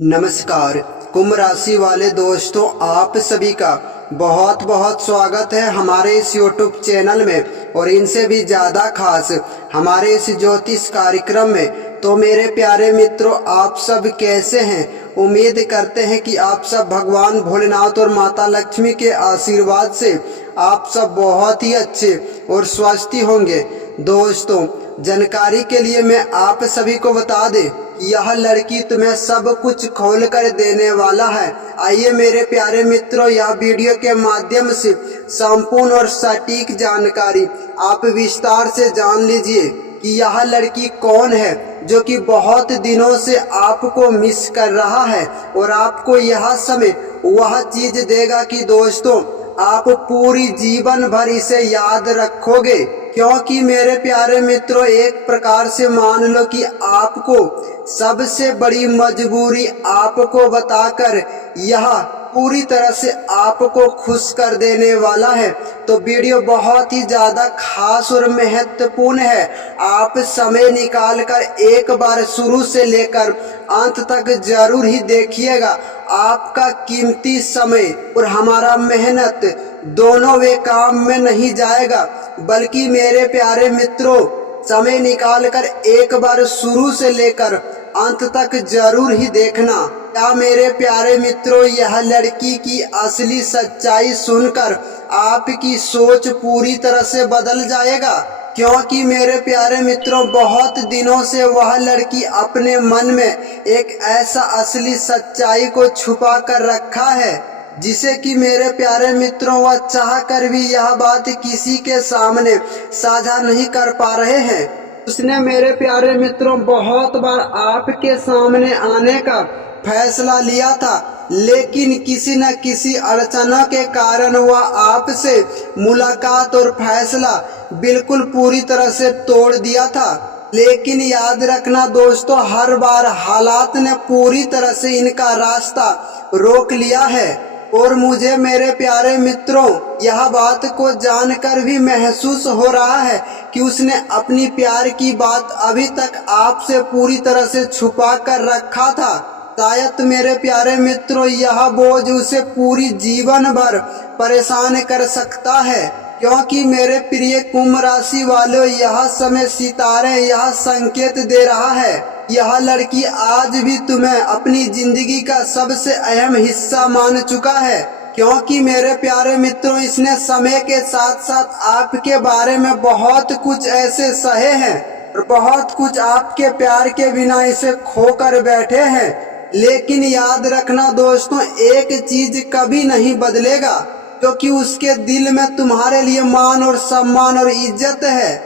नमस्कार कुंभ राशि वाले दोस्तों, आप सभी का बहुत बहुत स्वागत है हमारे इस YouTube चैनल में और इनसे भी ज़्यादा खास हमारे इस ज्योतिष कार्यक्रम में। तो मेरे प्यारे मित्रों, आप सब कैसे हैं? उम्मीद करते हैं कि आप सब भगवान भोलेनाथ और माता लक्ष्मी के आशीर्वाद से आप सब बहुत ही अच्छे और स्वस्थ होंगे। दोस्तों, जानकारी के लिए मैं आप सभी को बता दें, यह लड़की तुम्हें सब कुछ खोल कर देने वाला है। आइए मेरे प्यारे मित्रों, यह वीडियो के माध्यम से संपूर्ण और सटीक जानकारी आप विस्तार से जान लीजिए कि यह लड़की कौन है जो कि बहुत दिनों से आपको मिस कर रहा है और आपको यह समय वह चीज देगा कि दोस्तों आप पूरी जीवन भर इसे याद रखोगे। क्योंकि मेरे प्यारे मित्रों, एक प्रकार से मान लो कि आपको सबसे बड़ी मजबूरी आपको बताकर यह पूरी तरह से आपको खुश कर देने वाला है। तो वीडियो बहुत ही ज्यादा खास और महत्वपूर्ण है। आप समय निकाल कर एक बार शुरू से लेकर अंत तक जरूर ही देखिएगा। आपका कीमती समय और हमारा मेहनत दोनों वे काम में नहीं जाएगा, बल्कि मेरे प्यारे मित्रों, समय निकाल कर एक बार शुरू से लेकर अंत तक जरूर ही देखना। क्या मेरे प्यारे मित्रों, यह लड़की की असली सच्चाई सुनकर आपकी सोच पूरी तरह से बदल जाएगा। क्योंकि मेरे प्यारे मित्रों, बहुत दिनों से वह लड़की अपने मन में एक ऐसा असली सच्चाई को छुपा कर रखा है जिसे कि मेरे प्यारे मित्रों वह चाह कर भी यह बात किसी के सामने साझा नहीं कर पा रहे हैं। उसने मेरे प्यारे मित्रों बहुत बार आपके सामने आने का फैसला लिया था, लेकिन किसी न किसी अड़चनों के कारण वह आपसे मुलाकात और फैसला बिल्कुल पूरी तरह से तोड़ दिया था। लेकिन याद रखना दोस्तों, हर बार हालात ने पूरी तरह से इनका रास्ता रोक लिया है। और मुझे मेरे प्यारे मित्रों यह बात को जानकर भी महसूस हो रहा है कि उसने अपनी प्यार की बात अभी तक आपसे पूरी तरह से छुपा कर रखा था। शायद मेरे प्यारे मित्रों यह बोझ उसे पूरी जीवन भर परेशान कर सकता है। क्योंकि मेरे प्रिय कुंभ राशि वालों, यह समय सितारे यह संकेत दे रहा है, यह लड़की आज भी तुम्हें अपनी जिंदगी का सबसे अहम हिस्सा मान चुका है। क्योंकि मेरे प्यारे मित्रों, इसने समय के साथ साथ आपके बारे में बहुत कुछ ऐसे सहे हैं और बहुत कुछ आपके प्यार के बिना इसे खोकर बैठे हैं। लेकिन याद रखना दोस्तों, एक चीज कभी नहीं बदलेगा, क्योंकि उसके दिल में तुम्हारे लिए मान और सम्मान और इज्जत है।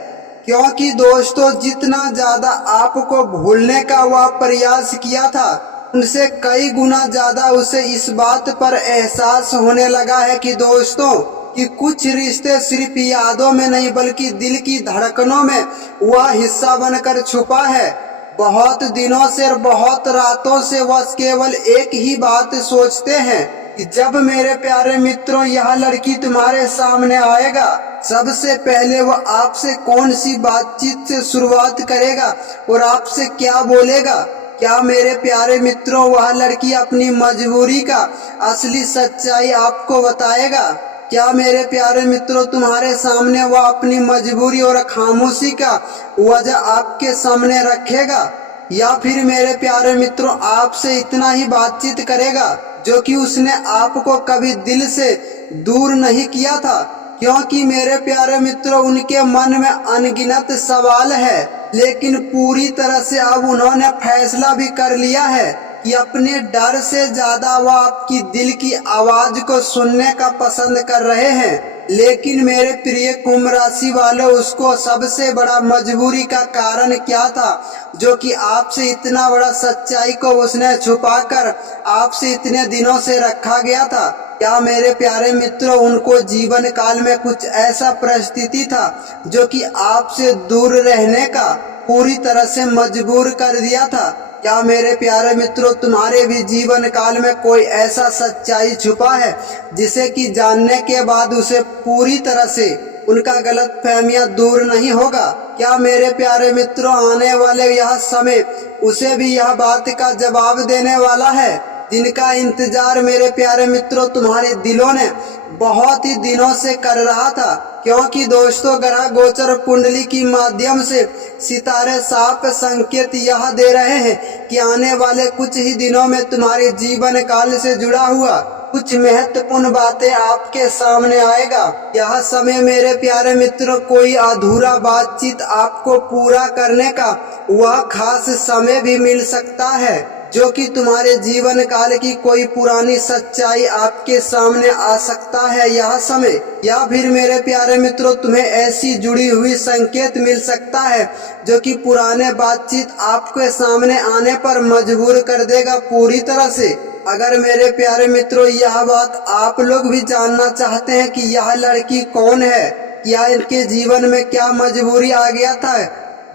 क्योंकि दोस्तों, जितना ज्यादा आपको भूलने का वह प्रयास किया था, उनसे कई गुना ज्यादा उसे इस बात पर एहसास होने लगा है कि दोस्तों कि कुछ रिश्ते सिर्फ यादों में नहीं बल्कि दिल की धड़कनों में वह हिस्सा बनकर छुपा है। बहुत दिनों से और बहुत रातों से वह केवल एक ही बात सोचते हैं कि जब मेरे प्यारे मित्रों यह लड़की तुम्हारे सामने आएगा, सबसे पहले वह आपसे कौन सी बातचीत से शुरुआत करेगा और आपसे क्या बोलेगा। क्या मेरे प्यारे मित्रों वह लड़की अपनी मजबूरी का असली सच्चाई आपको बताएगा? क्या मेरे प्यारे मित्रों तुम्हारे सामने वह अपनी मजबूरी और खामोशी का वजह आपके सामने रखेगा, या फिर मेरे प्यारे मित्रों आपसे इतना ही बातचीत करेगा जो कि उसने आपको कभी दिल से दूर नहीं किया था? क्योंकि मेरे प्यारे मित्रों, उनके मन में अनगिनत सवाल है, लेकिन पूरी तरह से अब उन्होंने फैसला भी कर लिया है कि अपने डर से ज्यादा वह आपकी दिल की आवाज को सुनने का पसंद कर रहे हैं। लेकिन मेरे प्रिय कुंभ राशि वालों, उसको सबसे बड़ा मजबूरी का कारण क्या था जो कि आपसे इतना बड़ा सच्चाई को उसने छुपाकर आपसे इतने दिनों से रखा गया था? क्या मेरे प्यारे मित्रों, उनको जीवन काल में कुछ ऐसा परिस्थिति था जो कि आपसे दूर रहने का पूरी तरह से मजबूर कर दिया था? क्या मेरे प्यारे मित्रों, तुम्हारे भी जीवन काल में कोई ऐसा सच्चाई छुपा है जिसे कि जानने के बाद उसे पूरी तरह से उनका गलत फहमियाँ दूर नहीं होगा। क्या मेरे प्यारे मित्रों, आने वाले यह समय उसे भी यह बात का जवाब देने वाला है जिनका इंतजार मेरे प्यारे मित्रों तुम्हारे दिलों ने बहुत ही दिनों से कर रहा था। क्योंकि दोस्तों, ग्रह गोचर कुंडली की माध्यम से सितारे साफ संकेत यह दे रहे हैं कि आने वाले कुछ ही दिनों में तुम्हारे जीवन काल से जुड़ा हुआ कुछ महत्वपूर्ण बातें आपके सामने आएगा। यह समय मेरे प्यारे मित्रों कोई अधूरा बातचीत आपको पूरा करने का वह खास समय भी मिल सकता है जो कि तुम्हारे जीवन काल की कोई पुरानी सच्चाई आपके सामने आ सकता है यह समय। या फिर मेरे प्यारे मित्रों तुम्हें ऐसी जुड़ी हुई संकेत मिल सकता है जो कि पुराने बातचीत आपके सामने आने पर मजबूर कर देगा पूरी तरह से। अगर मेरे प्यारे मित्रों यह बात आप लोग भी जानना चाहते हैं कि यह लड़की कौन है, या इनके जीवन में क्या मजबूरी आ गया था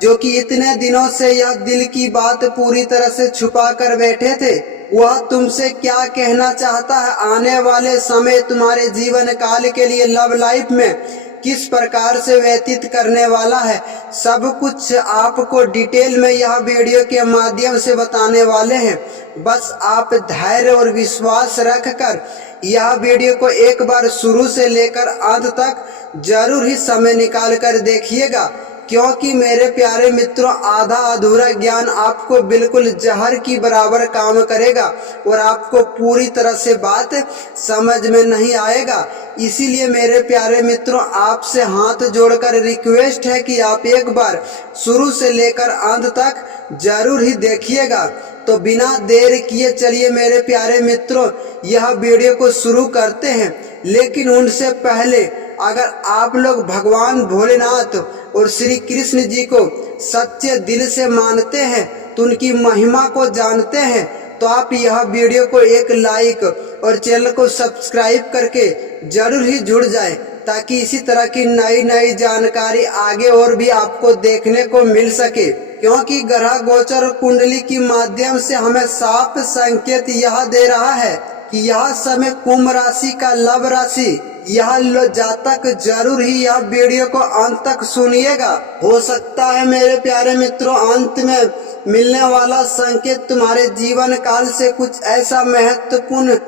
जो कि इतने दिनों से यह दिल की बात पूरी तरह से छुपा कर बैठे थे, वह तुमसे क्या कहना चाहता है, आने वाले समय तुम्हारे जीवन काल के लिए लव लाइफ में किस प्रकार से व्यतीत करने वाला है, सब कुछ आपको डिटेल में यह वीडियो के माध्यम से बताने वाले हैं। बस आप धैर्य और विश्वास रखकर यह वीडियो को एक बार शुरू से लेकर अंत तक जरूर ही समय निकाल कर देखिएगा, क्योंकि मेरे प्यारे मित्रों आधा अधूरा ज्ञान आपको बिल्कुल जहर की बराबर काम करेगा और आपको पूरी तरह से बात समझ में नहीं आएगा। इसीलिए मेरे प्यारे मित्रों आपसे हाथ जोड़कर रिक्वेस्ट है कि आप एक बार शुरू से लेकर अंत तक जरूर ही देखिएगा। तो बिना देर किए चलिए मेरे प्यारे मित्रों यह वीडियो को शुरू करते हैं। लेकिन उनसे पहले अगर आप लोग भगवान भोलेनाथ और श्री कृष्ण जी को सच्चे दिल से मानते हैं, तो उनकी महिमा को जानते हैं, तो आप यह वीडियो को एक लाइक और चैनल को सब्सक्राइब करके जरूर ही जुड़ जाएं, ताकि इसी तरह की नई नई जानकारी आगे और भी आपको देखने को मिल सके। क्योंकि ग्रह गोचर कुंडली की माध्यम से हमें साफ संकेत यह दे रहा है कि यह समय कुंभ राशि का लव राशि यह जातक जरूर ही यह वीडियो को अंत तक सुनिएगा। हो सकता है मेरे प्यारे मित्रों अंत में मिलने वाला संकेत तुम्हारे जीवन काल से कुछ ऐसा महत्वपूर्ण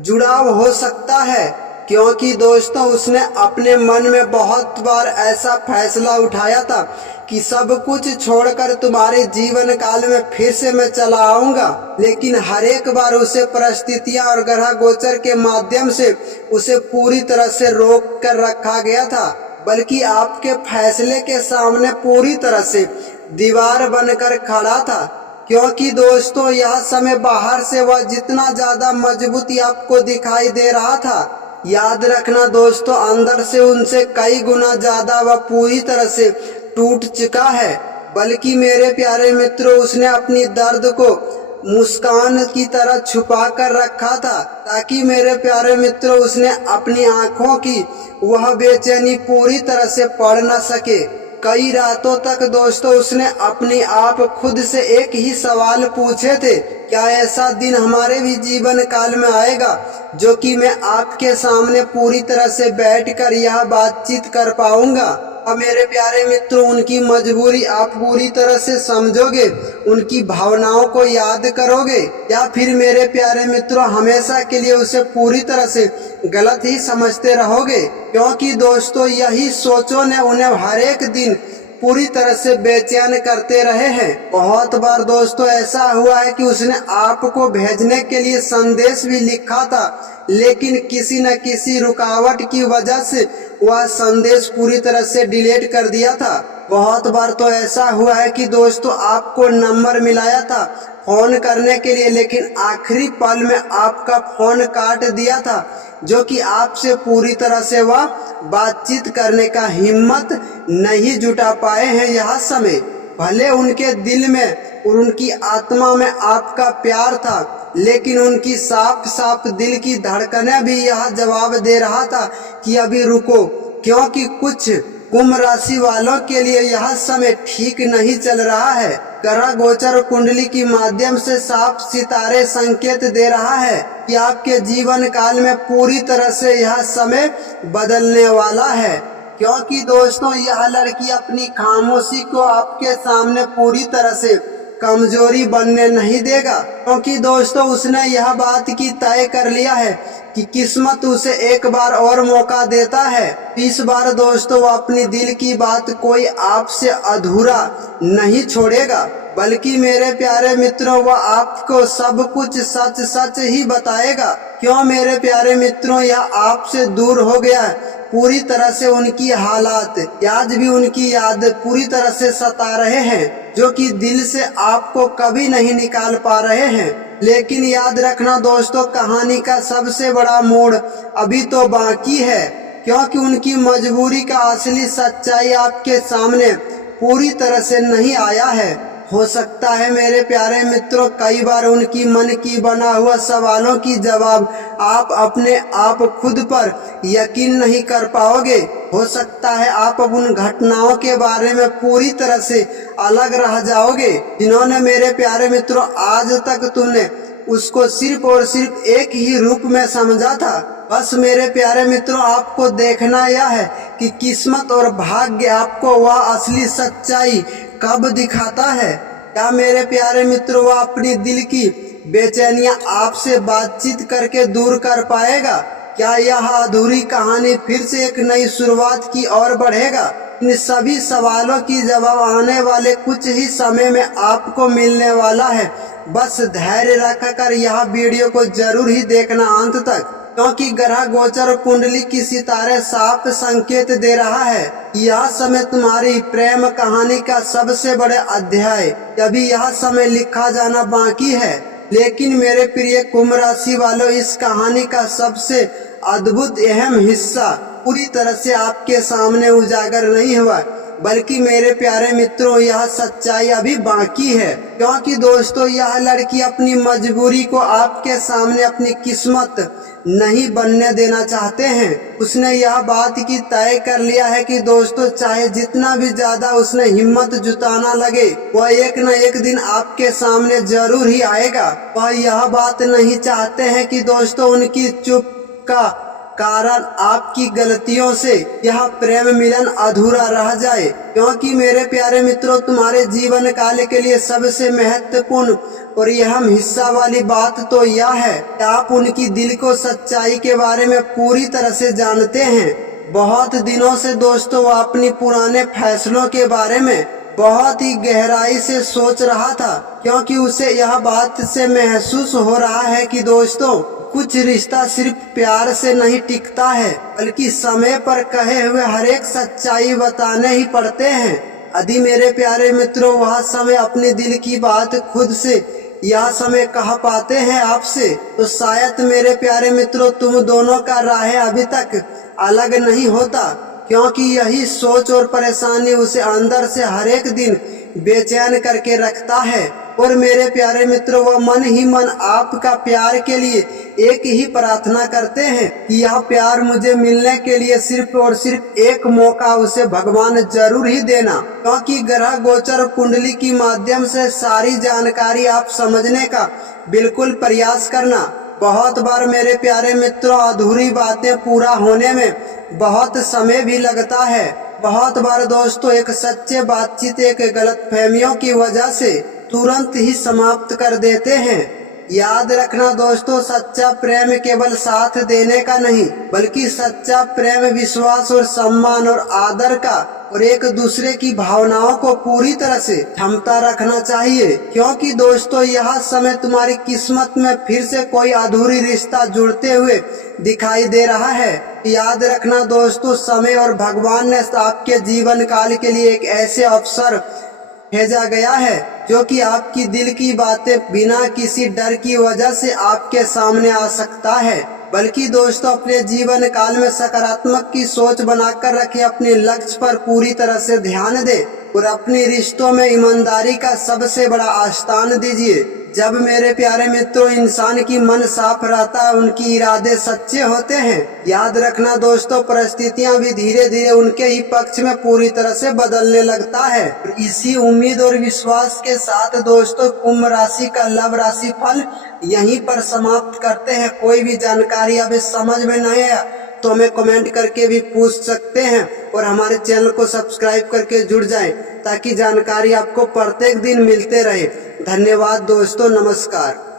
जुड़ाव हो सकता है, क्योंकि दोस्तों उसने अपने मन में बहुत बार ऐसा फैसला उठाया था कि सब कुछ छोड़कर तुम्हारे जीवन काल में फिर से मैं चला आऊंगा। लेकिन हर एक बार उसे परिस्थितियां और ग्रह गोचर के माध्यम से उसे पूरी तरह से रोक कर रखा गया था, बल्कि आपके फैसले के सामने पूरी तरह से दीवार बनकर खड़ा था। क्योंकि दोस्तों यह समय बाहर से वह जितना ज्यादा मजबूती आपको दिखाई दे रहा था, याद रखना दोस्तों अंदर से उनसे कई गुना ज्यादा वह पूरी तरह से टूट चुका है। बल्कि मेरे प्यारे मित्रों उसने अपनी दर्द को मुस्कान की तरह छुपा कर रखा था, ताकि मेरे प्यारे मित्रों उसने अपनी आंखों की वह बेचैनी पूरी तरह से पढ़ न सके। कई रातों तक दोस्तों उसने अपने आप खुद से एक ही सवाल पूछे थे, क्या ऐसा दिन हमारे भी जीवन काल में आएगा जो कि मैं आपके सामने पूरी तरह से बैठकर यह बातचीत कर पाऊंगा। अब मेरे प्यारे मित्रों उनकी मजबूरी आप पूरी तरह से समझोगे, उनकी भावनाओं को याद करोगे, या फिर मेरे प्यारे मित्रों हमेशा के लिए उसे पूरी तरह से गलत ही समझते रहोगे। क्योंकि दोस्तों यही सोचों ने उन्हें हर एक दिन पूरी तरह से बेचैन करते रहे हैं। बहुत बार दोस्तों ऐसा हुआ है कि उसने आपको भेजने के लिए संदेश भी लिखा था, लेकिन किसी न किसी रुकावट की वजह से वह संदेश पूरी तरह से डिलीट कर दिया था। बहुत बार तो ऐसा हुआ है कि दोस्तों आपको नंबर मिलाया था फोन करने के लिए, लेकिन आखिरी पल में आपका फोन काट दिया था, जो कि आपसे पूरी तरह से वह बातचीत करने का हिम्मत नहीं जुटा पाए हैं। यह समय भले उनके दिल में और उनकी आत्मा में आपका प्यार था, लेकिन उनकी साफ साफ दिल की धड़कनें भी यह जवाब दे रहा था कि अभी रुको, क्योंकि कुछ कुंभ राशि वालों के लिए यह समय ठीक नहीं चल रहा है। ग्रह गोचर कुंडली की माध्यम से साफ सितारे संकेत दे रहा है कि आपके जीवन काल में पूरी तरह से यह समय बदलने वाला है। क्योंकि दोस्तों यह लड़की अपनी खामोशी को आपके सामने पूरी तरह से कमजोरी बनने नहीं देगा, क्योंकि दोस्तों उसने यह बात की तय कर लिया है कि किस्मत उसे एक बार और मौका देता है। इस बार दोस्तों वो अपनी दिल की बात कोई आपसे अधूरा नहीं छोड़ेगा, बल्कि मेरे प्यारे मित्रों वह आपको सब कुछ सच सच ही बताएगा। क्यों मेरे प्यारे मित्रों, यह आपसे दूर हो गया है पूरी तरह से। उनकी हालात आज भी उनकी याद पूरी तरह से सता रहे हैं, जो कि दिल से आपको कभी नहीं निकाल पा रहे हैं। लेकिन याद रखना दोस्तों, कहानी का सबसे बड़ा मोड़ अभी तो बाकी है, क्योंकि उनकी मजबूरी का असली सच्चाई आपके सामने पूरी तरह से नहीं आया है। हो सकता है मेरे प्यारे मित्रों, कई बार उनकी मन की बना हुआ सवालों की जवाब आप अपने आप खुद पर यकीन नहीं कर पाओगे। हो सकता है आप अब उन घटनाओं के बारे में पूरी तरह से अलग रह जाओगे, जिन्होंने मेरे प्यारे मित्रों आज तक तुमने उसको सिर्फ और सिर्फ एक ही रूप में समझा था। बस मेरे प्यारे मित्रों, आपको देखना यह है कि किस्मत और भाग्य आपको वह असली सच्चाई कब दिखाता है। क्या मेरे प्यारे मित्रों, वह अपनी दिल की बेचैनियां आपसे बातचीत करके दूर कर पाएगा? क्या यह अधूरी कहानी फिर से एक नई शुरुआत की ओर बढ़ेगा? इन सभी सवालों की जवाब आने वाले कुछ ही समय में आपको मिलने वाला है। बस धैर्य रखकर यह वीडियो को जरूर ही देखना अंत तक, क्योंकि ग्रह गोचर कुंडली की सितारे साफ संकेत दे रहा है। यह समय तुम्हारी प्रेम कहानी का सबसे बड़े अध्याय, अभी यह समय लिखा जाना बाकी है। लेकिन मेरे प्रिय कुंभ राशि वालों, इस कहानी का सबसे अद्भुत अहम हिस्सा पूरी तरह से आपके सामने उजागर नहीं हुआ, बल्कि मेरे प्यारे मित्रों यह सच्चाई अभी बाकी है। क्योंकि दोस्तों यह लड़की अपनी मजबूरी को आपके सामने अपनी किस्मत नहीं बनने देना चाहते हैं। उसने यह बात की तय कर लिया है कि दोस्तों चाहे जितना भी ज्यादा उसने हिम्मत जुटाना लगे, वह एक न एक दिन आपके सामने जरूर ही आएगा। वह यह बात नहीं चाहते हैं कि दोस्तों उनकी चुप का कारण आपकी गलतियों से यह प्रेम मिलन अधूरा रह जाए। क्योंकि मेरे प्यारे मित्रों, तुम्हारे जीवन काल के लिए सबसे महत्वपूर्ण और अहम हिस्सा वाली बात तो यह है कि आप उनकी दिल को सच्चाई के बारे में पूरी तरह से जानते हैं। बहुत दिनों से दोस्तों वह अपनी पुराने फैसलों के बारे में बहुत ही गहराई से सोच रहा था, क्योंकि उसे यह बात से महसूस हो रहा है कि दोस्तों कुछ रिश्ता सिर्फ प्यार से नहीं टिकता है, बल्कि समय पर कहे हुए हर एक सच्चाई बताने ही पड़ते हैं। यदि मेरे प्यारे मित्रों वह समय अपने दिल की बात खुद से यह समय कह पाते हैं आपसे, तो शायद मेरे प्यारे मित्रों तुम दोनों का राह अभी तक अलग नहीं होता। क्योंकि यही सोच और परेशानी उसे अंदर से हर एक दिन बेचैन करके रखता है। और मेरे प्यारे मित्रों वह मन ही मन आपका प्यार के लिए एक ही प्रार्थना करते हैं कि यह प्यार मुझे मिलने के लिए सिर्फ और सिर्फ एक मौका उसे भगवान जरूर ही देना। क्योंकि ग्रह गोचर कुंडली की माध्यम से सारी जानकारी आप समझने का बिल्कुल प्रयास करना। बहुत बार मेरे प्यारे मित्रों अधूरी बातें पूरा होने में बहुत समय भी लगता है। बहुत बार दोस्तों एक सच्चे बातचीत एक गलतफहमियों की वजह से तुरंत ही समाप्त कर देते हैं। याद रखना दोस्तों, सच्चा प्रेम केवल साथ देने का नहीं, बल्कि सच्चा प्रेम विश्वास और सम्मान और आदर का और एक दूसरे की भावनाओं को पूरी तरह से क्षमता रखना चाहिए। क्योंकि दोस्तों यह समय तुम्हारी किस्मत में फिर से कोई अधूरी रिश्ता जुड़ते हुए दिखाई दे रहा है। याद रखना दोस्तों, समय और भगवान ने आपके जीवन काल के लिए एक ऐसे अवसर भेजा गया है जो कि आपकी दिल की बातें बिना किसी डर की वजह से आपके सामने आ सकता है। बल्कि दोस्तों अपने जीवन काल में सकारात्मक की सोच बनाकर रखें, अपने लक्ष्य पर पूरी तरह से ध्यान दें और अपने रिश्तों में ईमानदारी का सबसे बड़ा स्थान दीजिए। जब मेरे प्यारे मित्रों इंसान की मन साफ रहता है, उनकी इरादे सच्चे होते हैं। याद रखना दोस्तों, परिस्थितियां भी धीरे धीरे उनके ही पक्ष में पूरी तरह से बदलने लगता है। इसी उम्मीद और विश्वास के साथ दोस्तों कुंभ राशि का लव राशि फल यहीं पर समाप्त करते हैं। कोई भी जानकारी अभी समझ में नहीं आया तो हमें कमेंट करके भी पूछ सकते हैं और हमारे चैनल को सब्सक्राइब करके जुड़ जाएं ताकि जानकारी आपको प्रत्येक दिन मिलते रहे। धन्यवाद दोस्तों, नमस्कार।